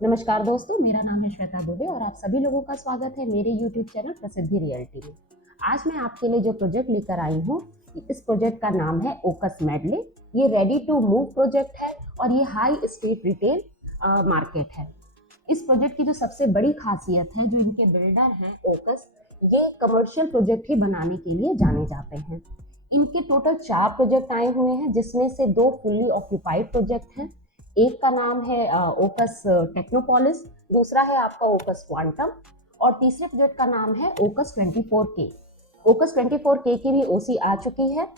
नमस्कार दोस्तों, मेरा नाम है श्वेता दुबे और आप सभी लोगों का स्वागत है मेरे YouTube चैनल प्रसिद्धि रियल्टी में। आज मैं आपके लिए जो प्रोजेक्ट लेकर आई हूँ, इस प्रोजेक्ट का नाम है ओकस मेडले। ये रेडी टू मूव प्रोजेक्ट है और ये हाई स्ट्रीट रिटेल मार्केट है। इस प्रोजेक्ट की जो सबसे बड़ी खासियत है, जो इनके बिल्डर हैं ओकस, ये कमर्शियल प्रोजेक्ट ही बनाने के लिए जाने जाते हैं। इनके टोटल 4 प्रोजेक्ट आए हुए हैं, जिसमें से 2 फुल्ली ऑक्यूपाइड प्रोजेक्ट हैं। एक का नाम है ओकस टेक्नोपोलिस, दूसरा है आपका ओकस क्वांटम और तीसरे प्रोजेक्ट का नाम है ओकस 24K। ओकस 24K की भी ओसी आ चुकी है,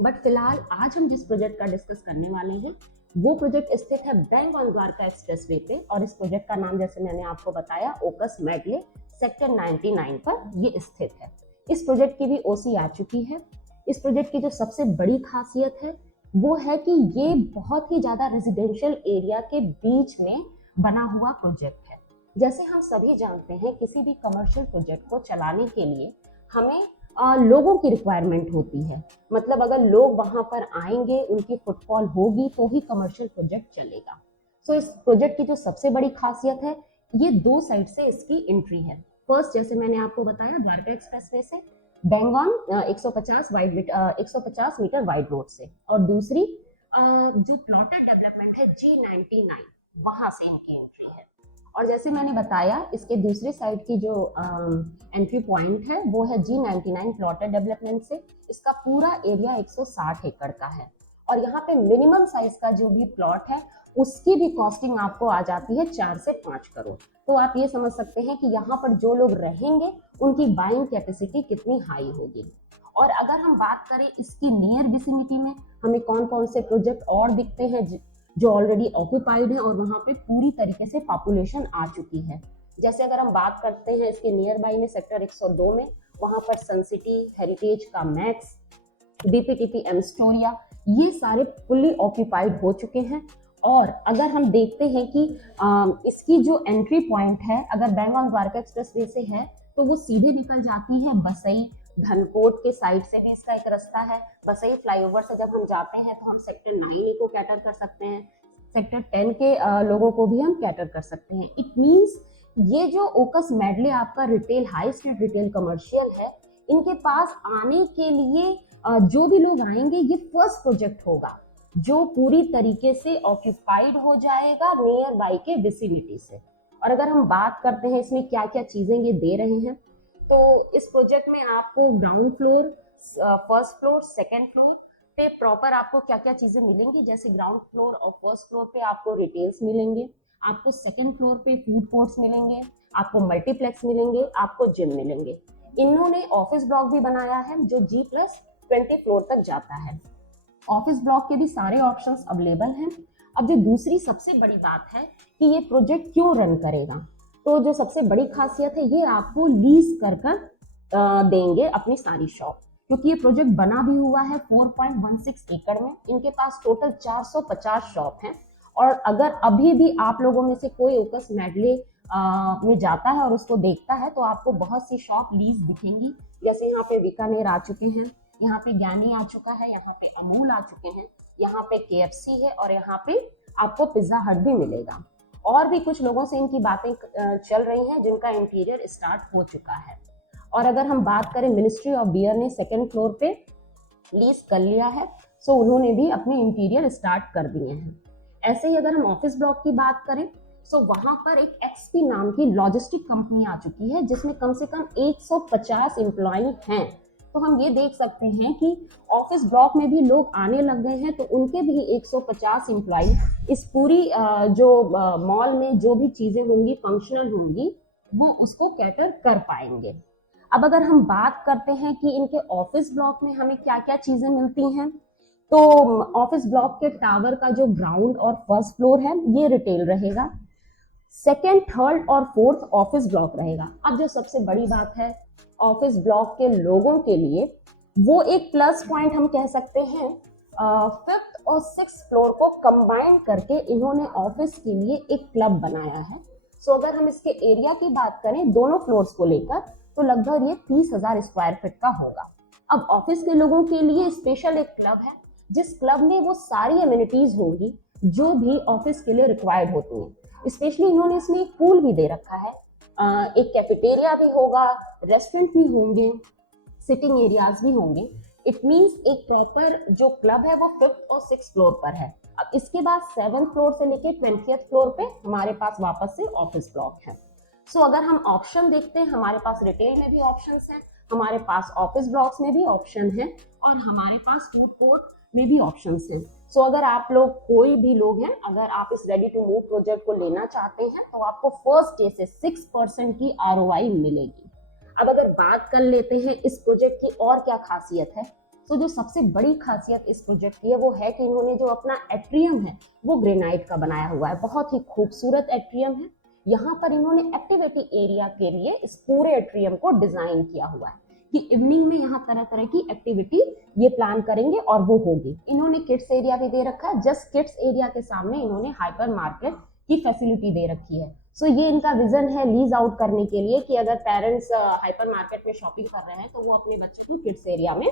बट फिलहाल आज हम जिस प्रोजेक्ट का डिस्कस करने वाले हैं वो प्रोजेक्ट स्थित है बेंगन द्वारका एक्सप्रेसवे पे, और इस प्रोजेक्ट का नाम जैसे मैंने आपको बताया ओकस मेडले सेक्टर 99 पर ये स्थित है। इस प्रोजेक्ट की भी ओसी आ चुकी है। इस प्रोजेक्ट की जो सबसे बड़ी खासियत है वो है कि ये बहुत ही ज्यादा रेजिडेंशियल एरिया के बीच में बना हुआ प्रोजेक्ट है। जैसे हम सभी जानते हैं, किसी भी कमर्शियल प्रोजेक्ट को चलाने के लिए हमें लोगों की रिक्वायरमेंट होती है। मतलब अगर लोग वहां पर आएंगे, उनकी फुटफॉल होगी तो ही कमर्शियल प्रोजेक्ट चलेगा। सो इस प्रोजेक्ट की जो सबसे बड़ी खासियत है, ये 2 साइड से इसकी एंट्री है। फर्स्ट, जैसे मैंने आपको बताया, द्वारका एक्सप्रेसवे से बेंगन 150 मीटर वाइड रोड से, और दूसरी जो प्लॉटेड डेवलपमेंट है G99, वहां से इनकी एंट्री है। और जैसे मैंने बताया, इसके दूसरी साइड की जो एंट्री पॉइंट है वो है G99 प्लॉटेड डेवलपमेंट से। इसका पूरा एरिया 160 एकड़ का है और यहाँ पे मिनिमम साइज का जो भी प्लॉट है उसकी भी कॉस्टिंग आपको आ जाती है 4 से 5 करोड़। तो आप ये समझ सकते हैं कि यहाँ पर जो लोग रहेंगे उनकी बाइंग कैपेसिटी कितनी हाई होगी। और अगर हम बात करें इसकी नियर विसिनिटी में हमें कौन कौन से प्रोजेक्ट और दिखते हैं जो ऑलरेडी ऑक्यूपाइड है और वहां पे पूरी तरीके से पॉपुलेशन आ चुकी है। जैसे अगर हम बात करते हैं इसके नियर बाई में सेक्टर 102 में, वहां पर सन सिटी, हेरिटेज का मैक्स, बीपीटीपी एमस्टोरिया, ये सारे फुल्ली ऑक्यूपाइड हो चुके हैं। और अगर हम देखते हैं कि इसकी जो एंट्री पॉइंट है, अगर बेंगन द्वारका एक्सप्रेस वे से है तो वो सीधे निकल जाती है बसई धनकोट के साइड से भी इसका एक रास्ता है। बसई फ्लाईओवर से जब हम जाते हैं तो हम सेक्टर 9 को कैटर कर सकते हैं, सेक्टर 10 के लोगों को भी हम कैटर कर सकते हैं। इट मींस ये जो ओकस मेडले आपका retail high street retail commercial है, इनके पास आने के लिए जो भी लोग आएंगे, ये फर्स्ट प्रोजेक्ट होगा जो पूरी तरीके से ऑक्यूपाइड हो जाएगा नियर बाई के विसिनिटी से। और अगर हम बात करते हैं इसमें क्या क्या चीजें ये दे रहे हैं, तो इस प्रोजेक्ट में आपको ground floor, first floor, second floor पे प्रॉपर आपको क्या क्या चीजें मिलेंगी। जैसे ग्राउंड फ्लोर और फर्स्ट फ्लोर पे आपको रिटेल्स मिलेंगे, आपको सेकेंड फ्लोर पे फूड कोर्ट्स मिलेंगे, आपको मल्टीप्लेक्स मिलेंगे, आपको जिम मिलेंगे। इन्होंने ऑफिस ब्लॉक भी बनाया है जो G+20 फ्लोर तक जाता है। ऑफिस ब्लॉक के भी सारे ऑप्शंस अवेलेबल हैं। अब जो दूसरी सबसे बड़ी बात है कि ये प्रोजेक्ट क्यों रन करेगा, तो जो सबसे बड़ी खासियत है, ये आपको लीज कर देंगे अपनी सारी शॉप, क्योंकि ये प्रोजेक्ट बना भी हुआ है 4.16 एकड़ में। इनके पास टोटल 450 शॉप हैं। और अगर अभी भी आप लोगों में से कोई ओकस मेडले में जाता है और उसको देखता है तो आपको बहुत सी शॉप लीज दिखेंगी। जैसे यहाँ पे बीकानेर आ चुके हैं, यहाँ पे ज्ञानी आ चुका है, यहाँ पे अमूल आ चुके हैं, यहाँ पे KFC है और यहाँ पे आपको पिज्जा हट भी मिलेगा। और भी कुछ लोगों से इनकी बातें चल रही हैं जिनका इंटीरियर स्टार्ट हो चुका है। और अगर हम बात करें, मिनिस्ट्री ऑफ बियर ने सेकेंड फ्लोर पे लीज कर लिया है, सो उन्होंने भी अपने इंटीरियर स्टार्ट कर दिए हैं। ऐसे ही अगर हम ऑफिस ब्लॉक की बात करें, सो वहां पर एक XP नाम की लॉजिस्टिक कंपनी आ चुकी है जिसमें कम से कम 150 एम्प्लॉय हैं। तो हम ये देख सकते हैं कि ऑफिस ब्लॉक में भी लोग आने लग गए हैं, तो उनके भी 150 एम्प्लॉय इस पूरी जो मॉल में जो भी चीजें होंगी फंक्शनल होंगी, वो उसको कैटर कर पाएंगे। अब अगर हम बात करते हैं कि इनके ऑफिस ब्लॉक में हमें क्या क्या चीजें मिलती हैं, तो ऑफिस ब्लॉक के टावर का जो ग्राउंड और फर्स्ट फ्लोर है ये रिटेल रहेगा। सेकेंड, थर्ड और फोर्थ ऑफिस ब्लॉक रहेगा। अब जो सबसे बड़ी बात है ऑफिस ब्लॉक के लोगों के लिए, वो एक प्लस पॉइंट हम कह सकते हैं, फिफ्थ और सिक्स फ्लोर को कंबाइन करके इन्होंने ऑफिस के लिए एक क्लब बनाया है। सो अगर हम इसके एरिया की बात करें दोनों फ्लोर्स को लेकर, तो लगभग ये 30,000 स्क्वायर फीट का होगा। अब ऑफिस के लोगों के लिए स्पेशल एक क्लब है, जिस क्लब में वो सारी एमिनिटीज होंगी जो भी ऑफिस के लिए रिक्वायर्ड होती हैं। स्पेशली इन्होंने इसमें एक पूल भी दे रखा है, एक कैफेटेरिया भी होगा, रेस्टोरेंट भी होंगे, सिटिंग एरियाज भी होंगे। इट मीन्स एक प्रॉपर जो क्लब है वो 5th और 6th फ्लोर पर है। अब इसके बाद 7th फ्लोर से लेके 20th फ्लोर पे हमारे पास वापस से ऑफिस ब्लॉक है। सो अगर हम ऑप्शन देखते हैं, हमारे पास रिटेल में भी ऑप्शंस हैं, हमारे पास ऑफिस ब्लॉक्स में भी ऑप्शन है और हमारे पास फूड कोर्ट में भी ऑप्शंस हैं। सो अगर आप लोग कोई भी लोग हैं, अगर आप इस रेडी टू मूव प्रोजेक्ट को लेना चाहते हैं तो आपको फर्स्ट डे से 6% की ROI मिलेगी। अब अगर बात कर लेते हैं इस प्रोजेक्ट की और क्या खासियत है, तो जो सबसे बड़ी खासियत इस प्रोजेक्ट की है वो है कि इन्होंने जो अपना एट्रियम है वो ग्रेनाइट का बनाया हुआ है। बहुत ही खूबसूरत एट्रियम है। यहाँ पर इन्होंने एक्टिविटी एरिया के लिए इस पूरे एट्रियम को डिजाइन किया हुआ है कि इवनिंग में यहाँ तरह तरह की एक्टिविटी ये प्लान करेंगे और वो होगी। इन्होंने किड्स एरिया भी दे रखा है। जस्ट किड्स एरिया के सामने इन्होंने हाइपर मार्केट की फैसिलिटी दे रखी है। सो ये इनका विजन है लीज आउट करने के लिए कि अगर पेरेंट्स हाइपर मार्केट में शॉपिंग कर रहे हैं तो वो अपने बच्चों को किड्स एरिया में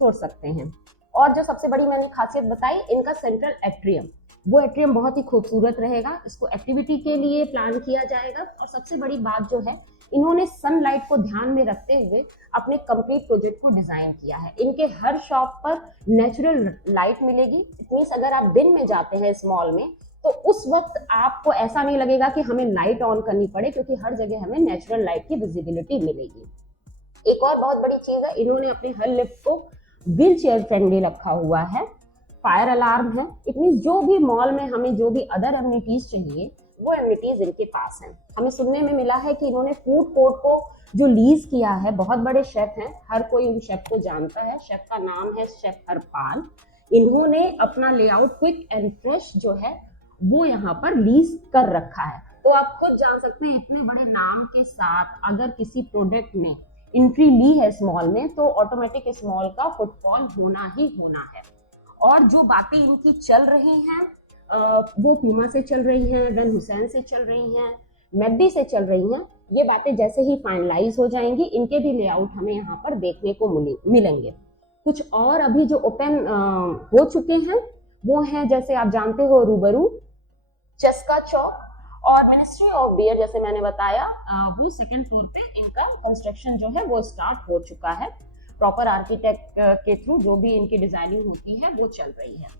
छोड़ सकते हैं। और जो सबसे बड़ी मैंने खासियत बताई, इनका सेंट्रल एट्रियम, वो एट्रियम बहुत ही खूबसूरत रहेगा। इसको एक्टिविटी के लिए प्लान किया जाएगा। और सबसे बड़ी बात जो है, इन्होंने सनलाइट को ध्यान में रखते हुए अपने कंप्लीट प्रोजेक्ट को डिजाइन किया है। इनके हर शॉप पर नेचुरल लाइट मिलेगी। इट मींस अगर आप दिन में जाते हैं इस मॉल में तो उस वक्त आपको ऐसा नहीं लगेगा कि हमें लाइट ऑन करनी पड़े, क्योंकि हर जगह हमें नेचुरल लाइट की विजिबिलिटी मिलेगी। एक और बहुत बड़ी चीज है, इन्होंने अपने हर लिफ्ट को व्हील चेयर फ्रेंडली रखा हुआ है। फायर अलार्म है। इट मींस जो भी मॉल में हमें जो भी अदर एमिनिटीज चाहिए वो एमिनिटीज इनके पास हैं। हमें सुनने में मिला है कि इन्होंने फूड कोर्ट को जो लीज किया है, बहुत बड़े शेफ हैं, हर कोई उन शेफ को जानता है। शेफ का नाम है शेफ हरपाल। इन्होंने अपना लेआउट क्विक एंड फ्रेश जो है वो यहाँ पर लीज कर रखा है। तो आप खुद जान सकते हैं इतने बड़े नाम के साथ अगर किसी प्रोडक्ट ने एंट्री ली है इस मॉल में तो ऑटोमेटिक इस मॉल का फुटफॉल होना ही होना है। और जो बातें इनकी चल रही हैं वो प्यूमा से चल रही हैं, रन हुसैन से चल रही हैं, मैकडी से चल रही हैं। ये बातें जैसे ही फाइनलाइज हो जाएंगी, इनके भी लेआउट हमें यहाँ पर देखने को मिलेंगे। कुछ और अभी जो ओपन हो चुके हैं वो हैं, जैसे आप जानते हो, रूबरू, चस्का चौक और मिनिस्ट्री ऑफ बियर, जैसे मैंने बताया वो 2nd फ्लोर पे इनका कंस्ट्रक्शन जो है वो स्टार्ट हो चुका है। प्रॉपर आर्किटेक्ट के थ्रू जो भी इनकी डिजाइनिंग होती है वो चल रही है।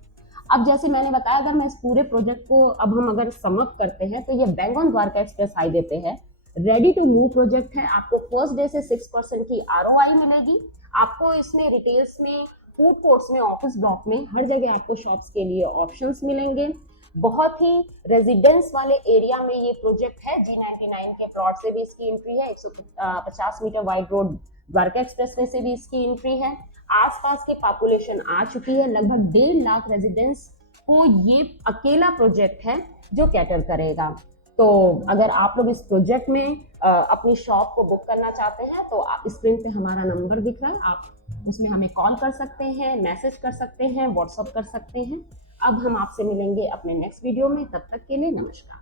अब जैसे मैंने बताया, अगर मैं इस पूरे प्रोजेक्ट को अब हम अगर समअप करते हैं तो ये बेंगन द्वारका एक्सप्रेस हाईवे पे है। रेडी टू मूव प्रोजेक्ट है। आपको फर्स्ट डे से 6% की ROI मिलेगी। आपको इसमें रिटेल्स में, फूड कोर्ट्स में, ऑफिस ब्लॉक में, हर जगह आपको शॉप्स के लिए ऑप्शंस मिलेंगे। बहुत ही रेजिडेंस वाले एरिया में ये प्रोजेक्ट है। G99 के प्लॉट से भी इसकी एंट्री है। 150 meter wide road Dwarka expressway से भी इसकी एंट्री है। आसपास के पॉपुलेशन आ चुकी है। लगभग 1.5 लाख रेजिडेंस को ये अकेला प्रोजेक्ट है जो कैटर करेगा। तो अगर आप लोग इस प्रोजेक्ट में अपनी शॉप को बुक करना चाहते हैं तो आप स्क्रीन पे हमारा नंबर दिख रहा है, आप उसमें हमें कॉल कर सकते हैं, मैसेज कर सकते हैं, व्हाट्सअप कर सकते हैं। अब हम आपसे मिलेंगे अपने नेक्स्ट वीडियो में। तब तक के लिए नमस्कार।